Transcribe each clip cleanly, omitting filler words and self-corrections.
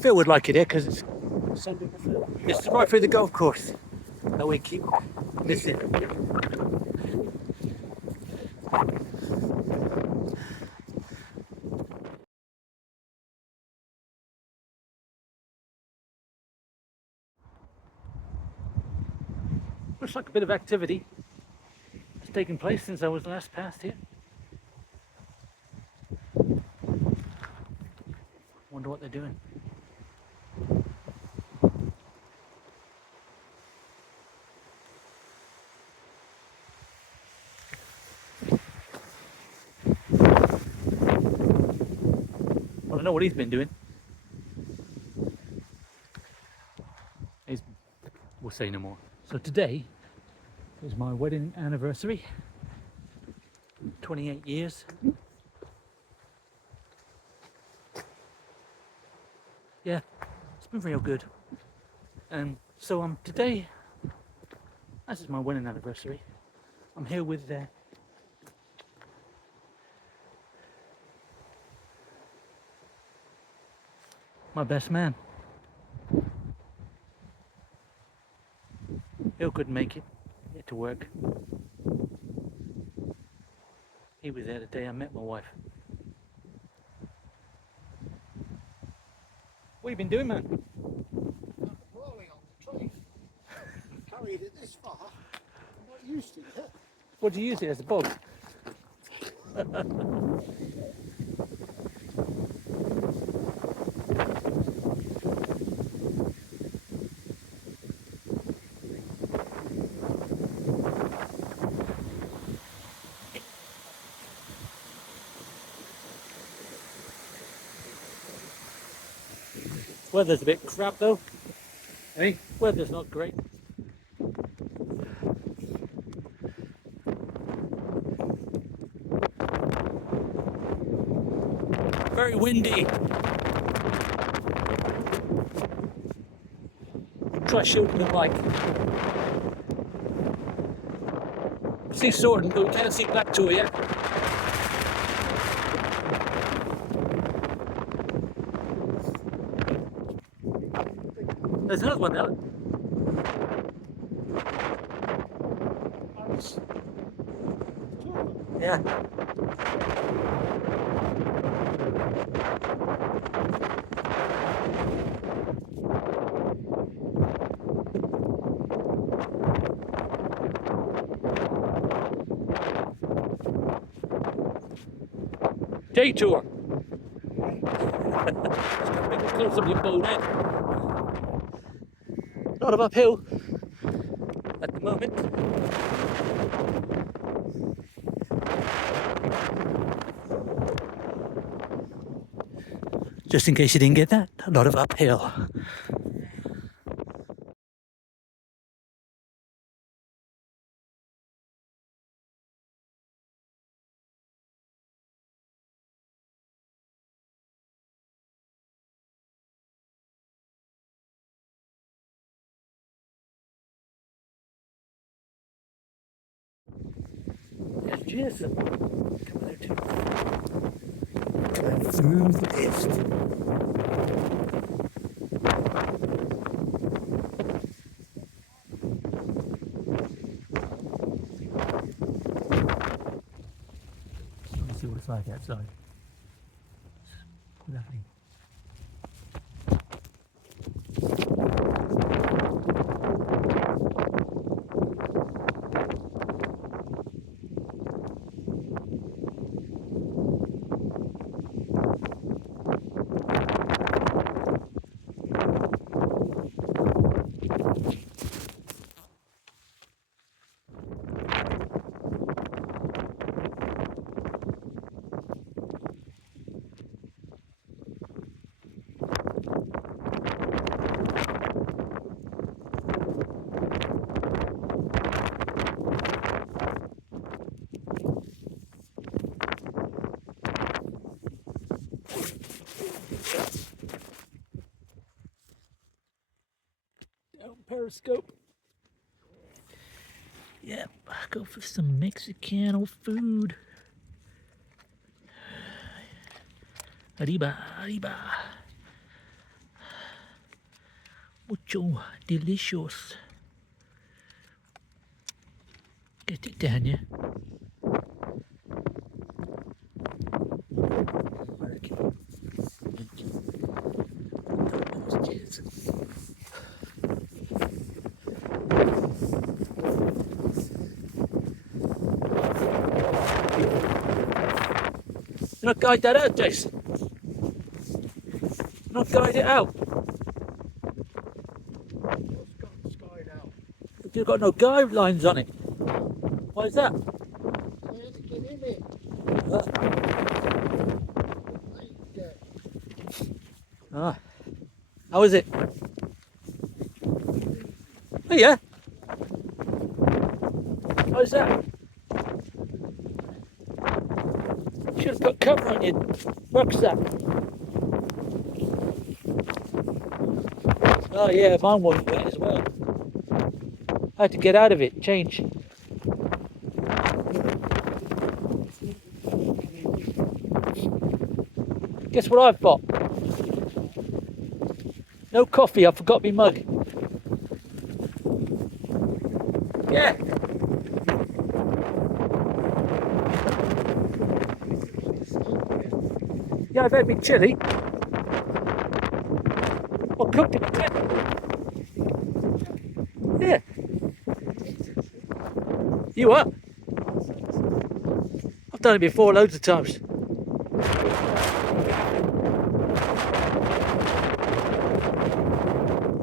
Phil would like it here because it's right through the golf course that we keep missing. Looks like a bit of activity has taken place since I was last past here. Wonder what they're doing. Well, I know what he's been doing. We'll say no more. So today is my wedding anniversary. 28 years. Yeah, it's been real good. And so today, as is my wedding anniversary, I'm here with my best man. Phil couldn't make it. He had to work. He was there the day I met my wife. What have you been doing, man? Rolling on the tree. Carried it this far. I'm not used to it. What do you use it as, a bog? Weather's a bit crap though. Hey, weather's not great. Very windy. Try shooting the bike. See Sorting, but we can't see Black Tour yet. There's another one there. Yeah. Day tour. Just got a bit close up your boat head. A lot of uphill at the moment. Just in case you didn't get that, a lot of uphill. There's Jason coming out too. Coming through the mist. Let's see what it's like outside. Lovely. Periscope. Yep, go for some Mexicano food. Arriba, arriba. Mucho delicious. Get it down, yeah. You're not guide that out, Jason. Not guide it out. What's got skied out? You've got no guidelines on it. Why is that? I had to get in it. Ah. How is it? Oh yeah. How is that? You should have put cover on your rucksack. Oh yeah, mine wasn't wet as well. I had to get out of it, change. Guess what I've got? No coffee, I forgot my mug. Yeah. Yeah, I've had me chili. Well, cooked it. Yeah. You what? I've done it before loads of times.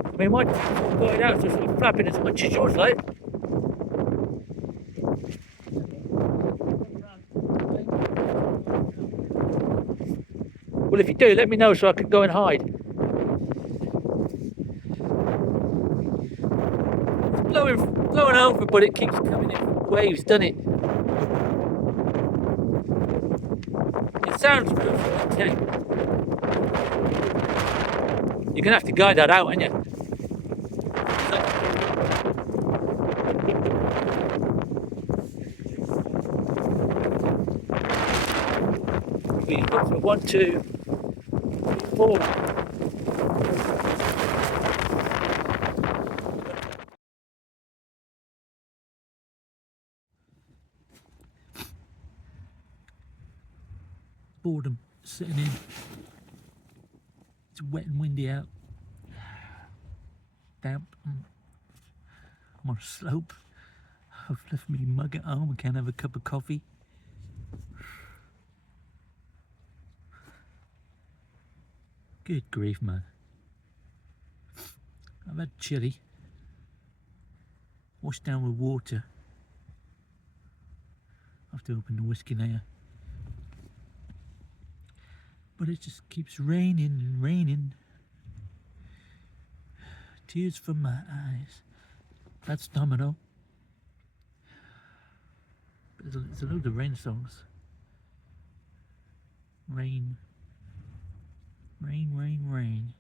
I mean, my going out is sort of flapping as much as yours, like. Well, if you do, let me know so I can go and hide. It's blowing over, but it keeps coming in waves, doesn't it? It sounds good for a tank. You're gonna have to guide that out, aren't you? We look for 1, 2, 4. Boredom sitting in. It's wet and windy out. Damp. I'm on a slope. I've left me mug at home. I can't have a cup of coffee. Good grief, man. I've had chili. Washed down with water. I have to open the whiskey later. But it just keeps raining and raining. Tears from my eyes. That's Domino. There's a load of rain songs. Rain. Rain, rain, rain.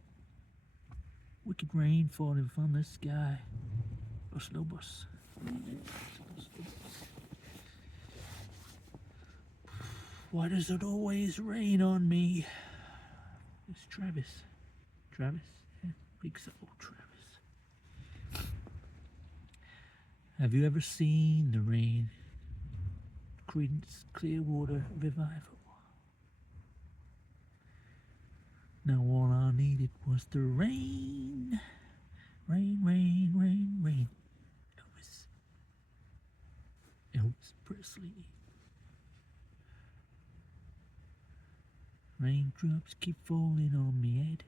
Wicked rain falling from the sky. Or slow bus. Why does it always rain on me? It's Travis. Travis? Yeah, big soul Travis. Have you ever seen the rain? Creedence Clearwater Revival. Now all I needed was the rain. Rain, rain, rain, rain. Elvis Presley. Raindrops keep falling on me head.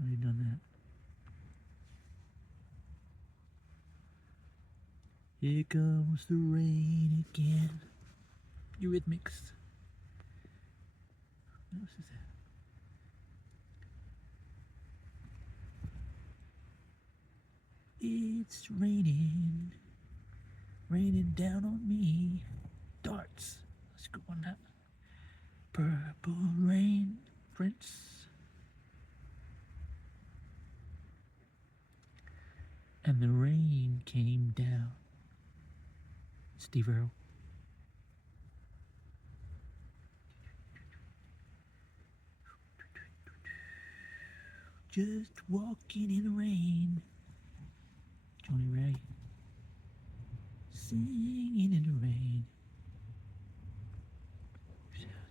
Already done that. Here comes the rain again. Eurythmics. What else is that? It's raining. Raining down on me. Darts. That's a good one, that. Purple rain, Prince. And the rain came down. Steve Earle. Just walking in the rain. Johnny Ray. Singing in the rain.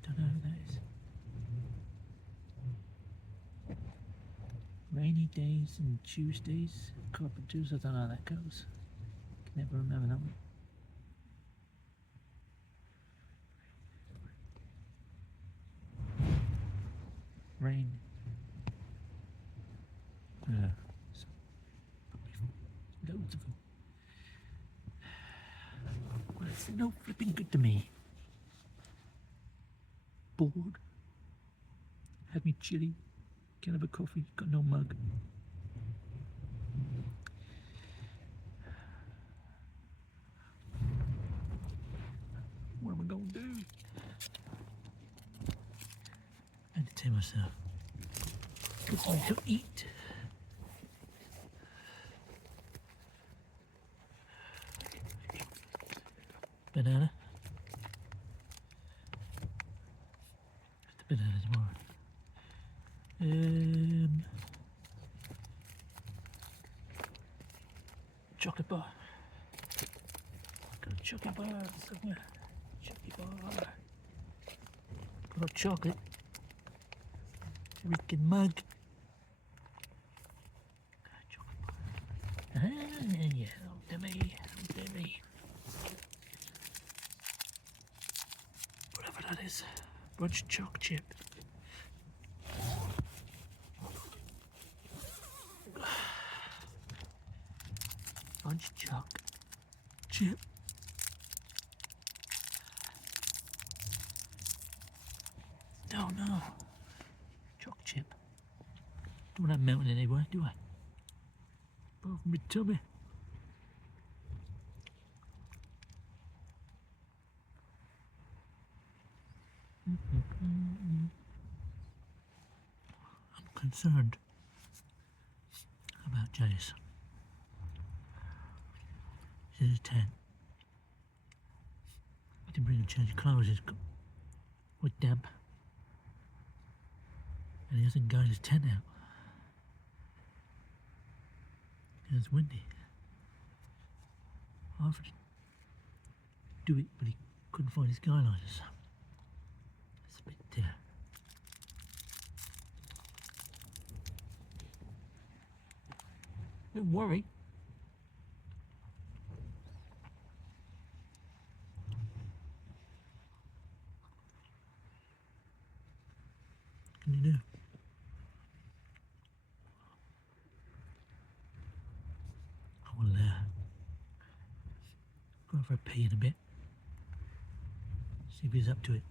Don't know who that is. Rainy days and Tuesdays, Carpenters, I don't know how that goes. Can never remember that one. Rain. Loads of them. Well, it's no flipping good to me. Bored. Had me chilly. Can't have a coffee. Got no mug. What am I going to do? Entertain myself. Good way to eat. Banana. The banana tomorrow. Chocolate bar. Got a chocolate bar somewhere. Chocolate bar. Got a chocolate. Freaking mug. Chocolate bar. Yeah, don't me. Whatever that is. Brunch choc chip. Brunch choc chip. No. Choc chip. Don't have melting anywhere, do I? Apart from my tummy. I'm concerned about Jace. He's in his tent. I didn't bring a change of clothes. It's quite damp. And he hasn't got his tent out. And it's windy. I offered to do it, but he couldn't find his skyliners. It's a bit don't worry. What can you do? I will go for a pee in a bit. See if he's up to it.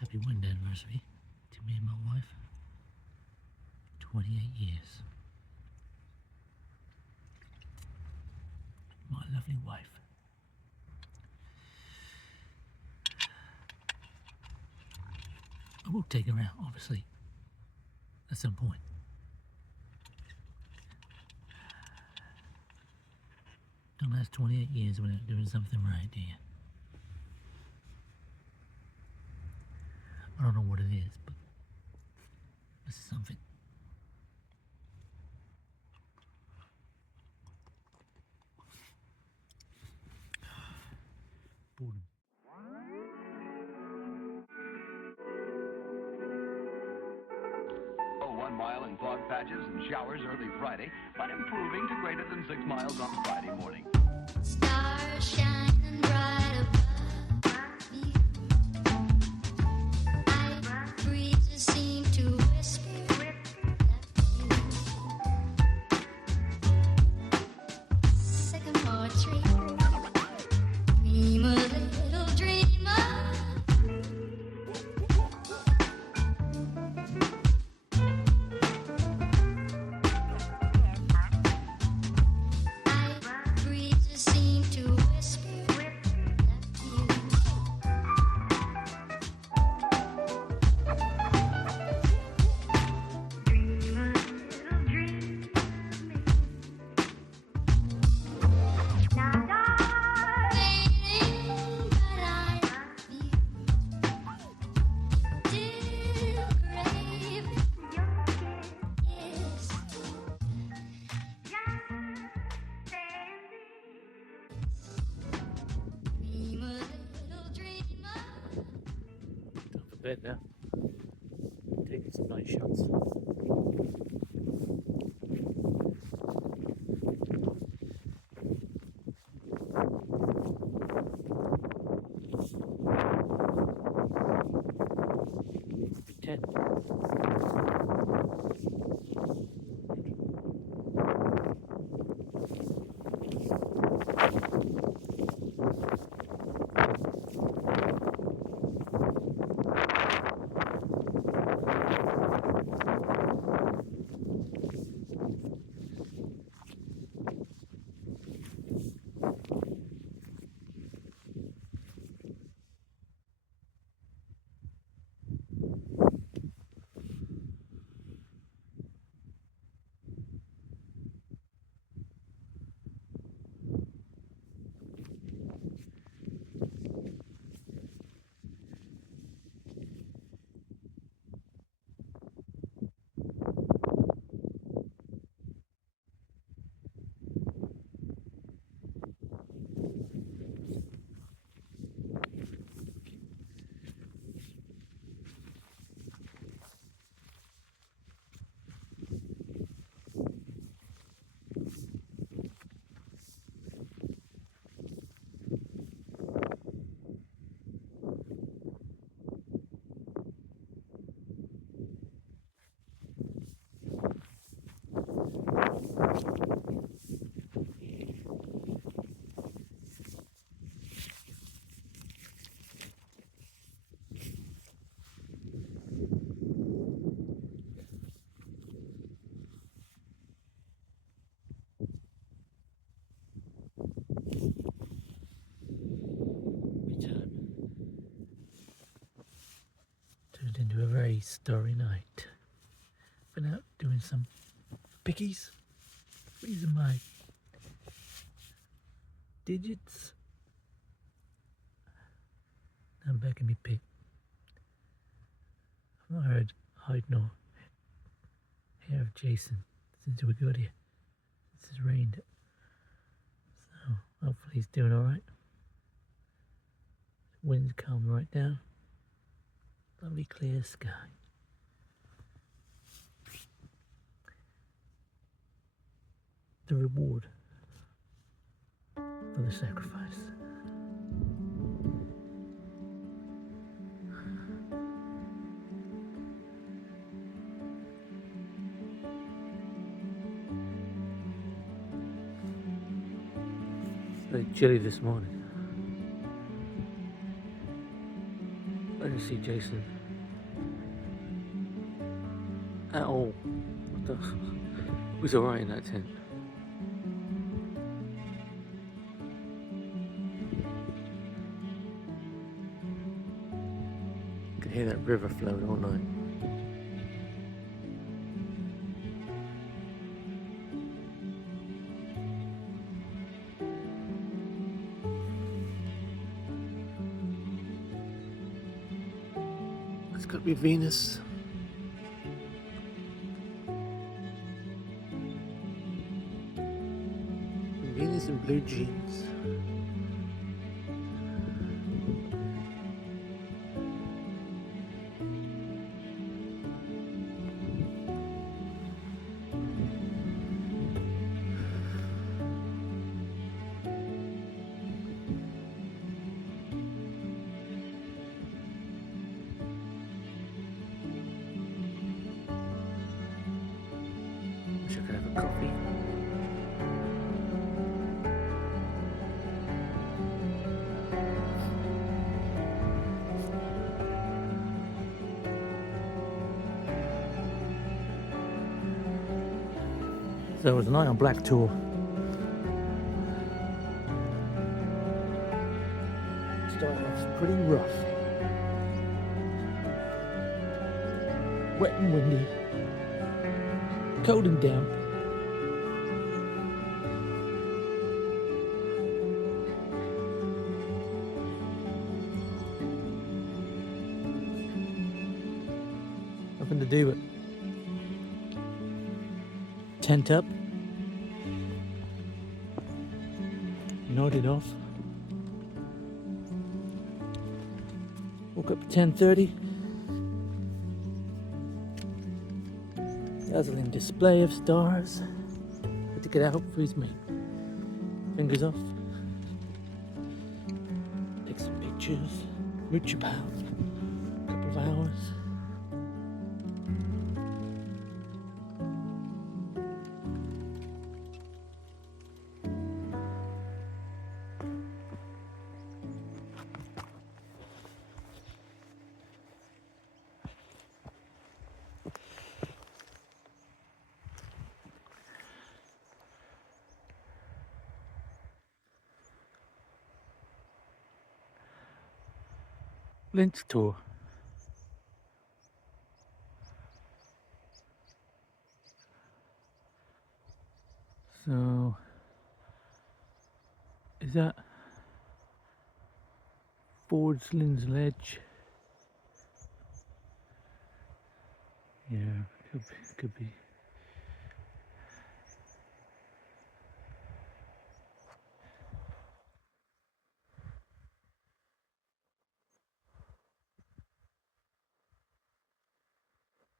Happy wedding anniversary to me and my wife. 28 years. My lovely wife. I will take her out, obviously, at some point. Don't last 28 years without doing something right, do you? I don't know what it is, but this is something. Boredom. Oh, 1 mile in fog patches and showers early Friday, but improving to greater than 6 miles on Friday morning. Stars shining bright above. bed now. Taking some nice shots. Be 10. Turned into a very starry night. Been out doing some pickies. Freezing my digits. I'm back in my pick. I've not heard hide nor hair of Jason since we got here. Since it's rained. So hopefully he's doing alright. Wind's calmed right down. Lovely clear sky. The reward for the sacrifice. It's very chilly this morning. I didn't see Jason at all. What the? He was alright in that tent. Could hear that river flowing all night. It's got to be Venus. Venus in blue jeans. Wish I could have a coffee. So it was a night on Black Tour. Started off pretty rough. Wet and windy. Cold and damp. Nothing to do but tent up, nodded off. Woke up at 10:30, Dazzling display of stars. Had to get out for his mate. Fingers off. Take some pictures. Mooch about. A couple of hours. Lynch tour. So, is that Ford's Lynn's Ledge? Yeah, could be.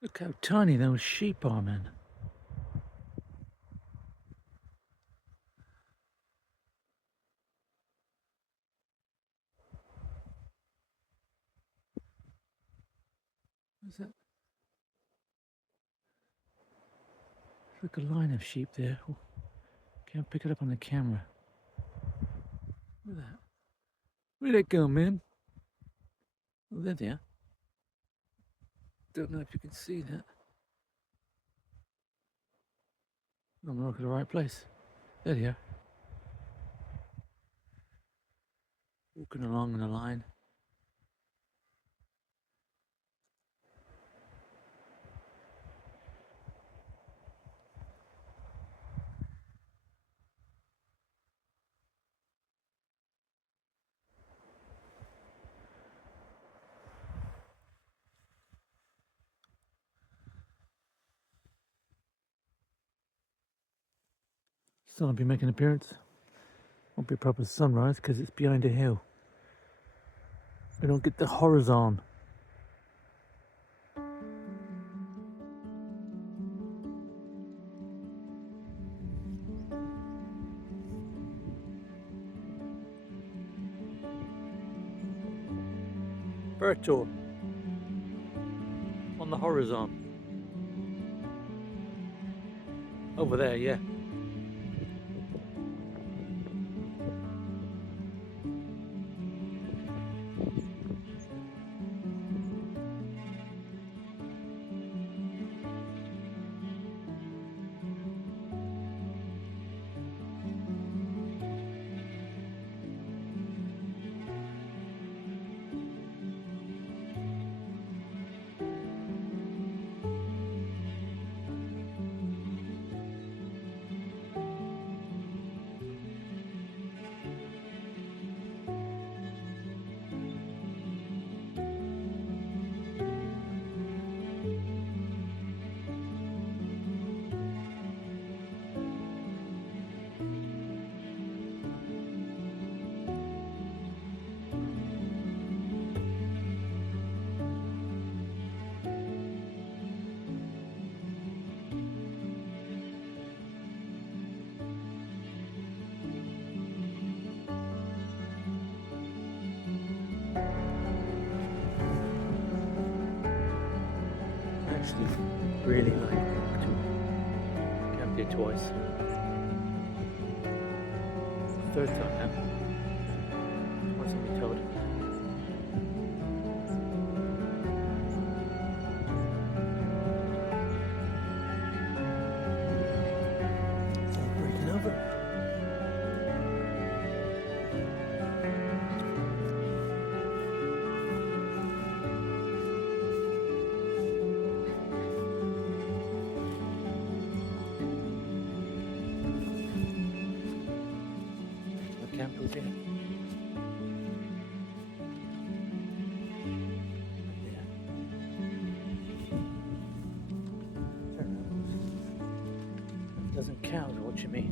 Look how tiny those sheep are, man. What's that? There's like a line of sheep there. Oh, can't pick it up on the camera. Look at that. Where'd they go, man? Oh, there they are. Don't know if you can see that. I'm not looking at the right place. There they are. Walking along in a line. Sun will be making an appearance. Won't be a proper sunrise because it's behind a hill. We don't get the horizon. Bird tour on the horizon. Over there, yeah. Actually, really like to camp here twice. Third time now. Once on the toad. It's not breaking over. Campers here. Yeah. Turn around. It doesn't count watching me.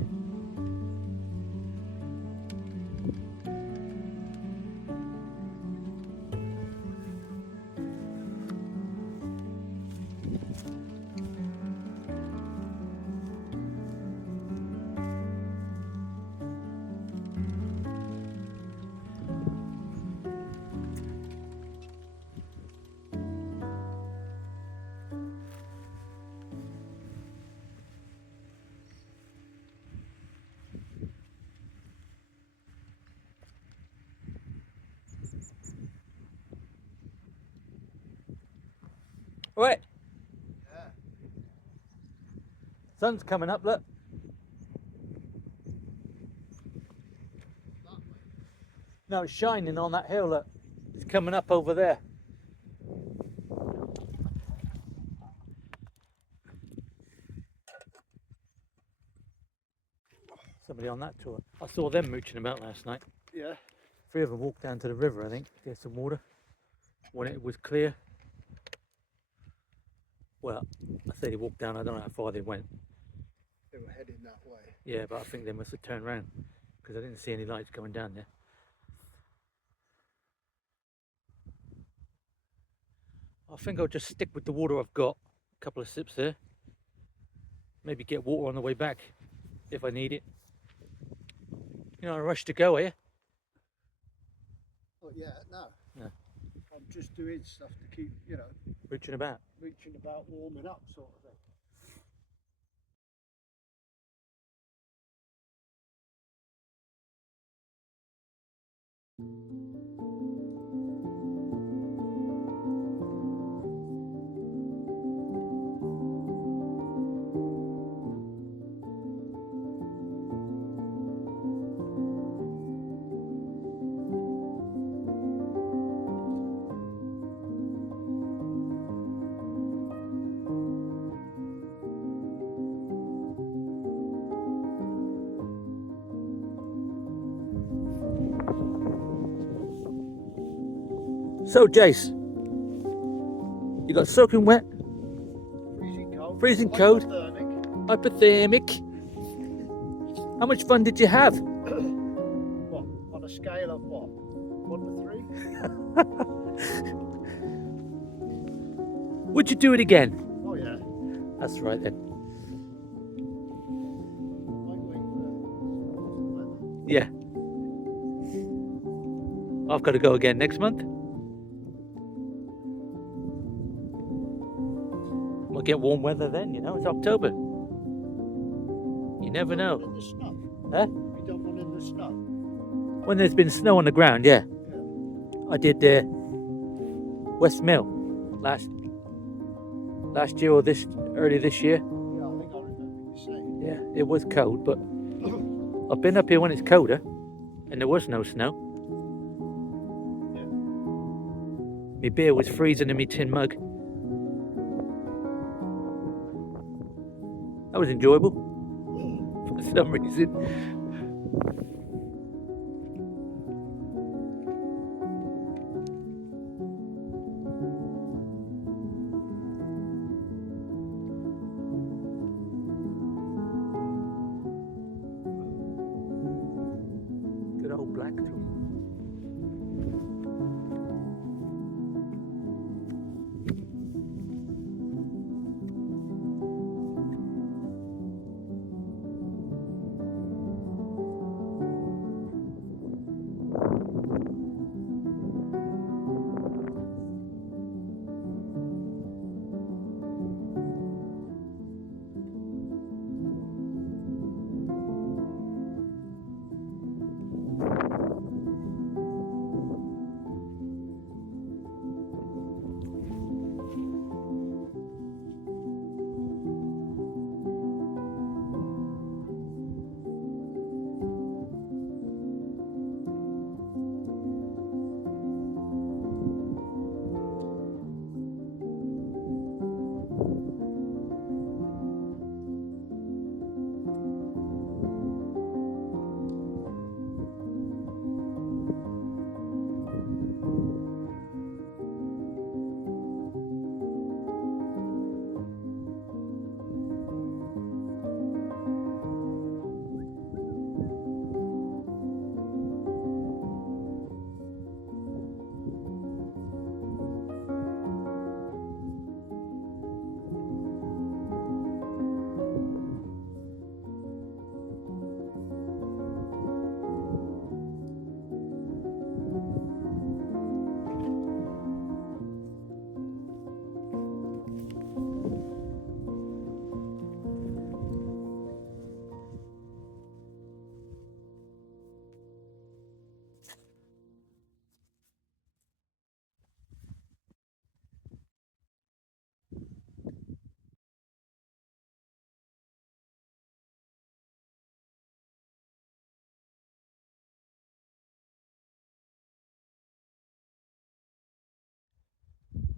Right. Yeah. Sun's coming up, look. That way. No, it's shining on that hill, look. It's coming up over there. Somebody on that tour. I saw them mooching about last night. Yeah. 3 of them walked down to the river, I think, to get some water when it was clear. Well, I say they walked down, I don't know how far they went. They were heading that way. Yeah, but I think they must have turned around because I didn't see any lights going down there. I think I'll just stick with the water I've got. A couple of sips there. Maybe get water on the way back if I need it. You're not in a rush to go, are you? Oh yeah, no. No. I'm just doing stuff to keep, you know, Reaching about. reaching about, warming up sort of thing. So, Jace, you got soaking wet, Freezing cold. Freezing cold. Hypothermic. hypothermic. How much fun did you have? What? On a scale of what? 1 to 3? Would you do it again? Oh yeah. That's right then. Might wait for Yeah. I've got to go again next month. We'll get warm weather then, you know, it's October. You never know. in the snow. Huh? You don't want in the snow. When there's been snow on the ground, yeah. Yeah. I did West Mill last year or early this year. Yeah, I think I remember you saying. Yeah, it was cold, but I've been up here when it's colder and there was no snow. Yeah. My beer was freezing in my tin mug. That was enjoyable for some reason. Good old black tool.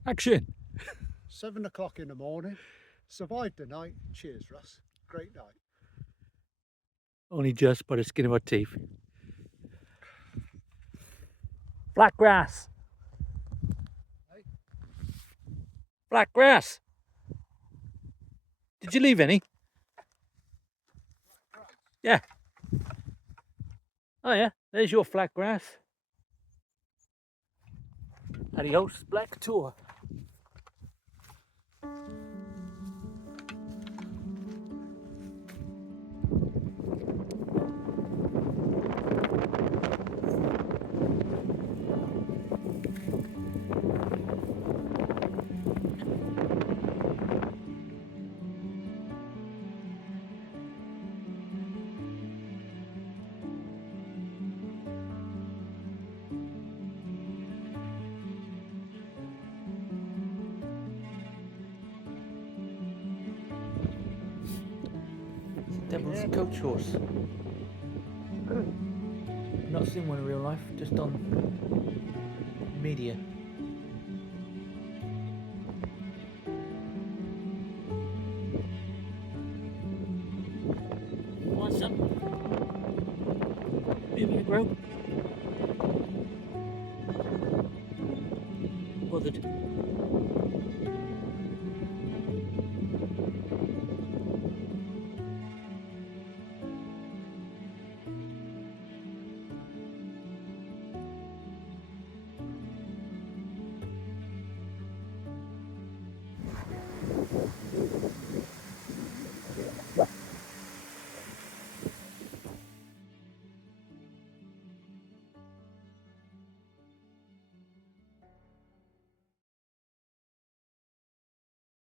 Action! 7 o'clock in the morning. Survived the night. Cheers, Russ. Great night. Only just by the skin of our teeth. Black grass! Hey? Black grass! Did you leave any? Yeah. Oh yeah, there's your flat grass. Adios, Black Tour. Devil's coach horse. Not seen one in real life, just on media. Want some? Maybe a grow? Bothered.